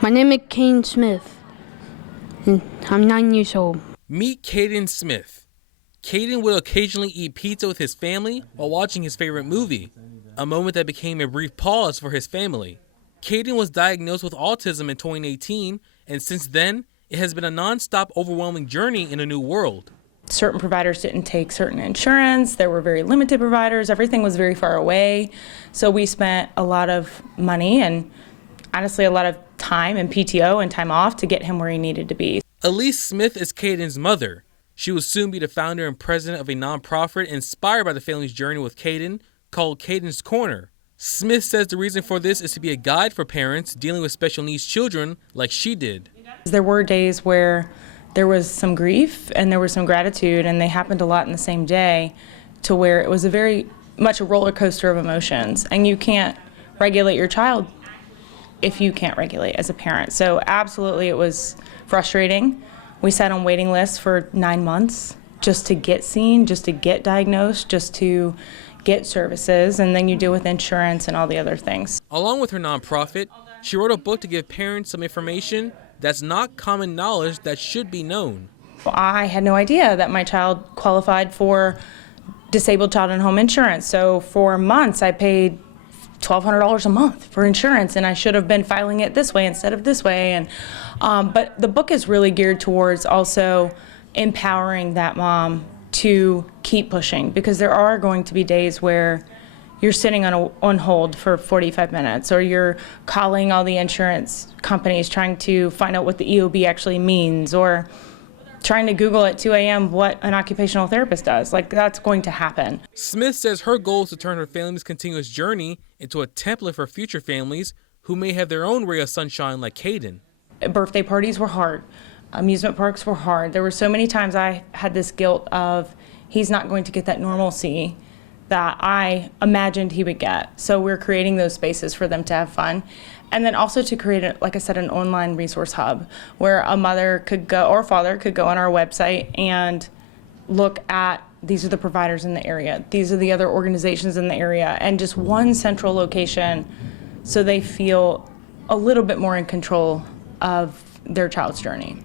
My name is Caiden Smith, and I'm 9 years old. Meet Caiden Smith. Caiden would occasionally eat pizza with his family while watching his favorite movie, a moment that became a brief pause for his family. Caiden was diagnosed with autism in 2018, and since then, it has been a non-stop overwhelming journey in a new world. Certain providers didn't take certain insurance. There were very limited providers. Everything was very far away. So we spent a lot of money and honestly a lot of time and PTO and time off to get him where he needed to be. Alyece Smith is Caiden's mother. She will soon be the founder and president of a nonprofit inspired by the family's journey with Caiden called Caiden's Corner. Smith says the reason for this is to be a guide for parents dealing with special needs children like she did. There were days where there was some grief and there was some gratitude, and they happened a lot in the same day, to where it was a very much a roller coaster of emotions, and you can't regulate your child if you can't regulate as a parent. So absolutely it was frustrating. We sat on waiting lists for 9 months just to get seen, just to get diagnosed, just to get services, and then you deal with insurance and all the other things. Along with her nonprofit, she wrote a book to give parents some information that's not common knowledge that should be known. I had no idea that my child qualified for disabled child and home insurance. So for months I paid $1,200 a month for insurance, and I should have been filing it this way instead of this way. And but the book is really geared towards also empowering that mom to keep pushing, because there are going to be days where you're sitting on hold for 45 minutes, or you're calling all the insurance companies trying to find out what the EOB actually means, or trying to Google at 2 a.m. what an occupational therapist does. Like, that's going to happen. Smith says her goal is to turn her family's continuous journey into a template for future families who may have their own ray of sunshine like Caiden. Birthday parties were hard. Amusement parks were hard. There were so many times I had this guilt of he's not going to get that normalcy that I imagined he would get. So we're creating those spaces for them to have fun. And then also to create, like I said, an online resource hub where a mother could go, or father could go on our website and look at, these are the providers in the area, these are the other organizations in the area, and just one central location, so they feel a little bit more in control of their child's journey.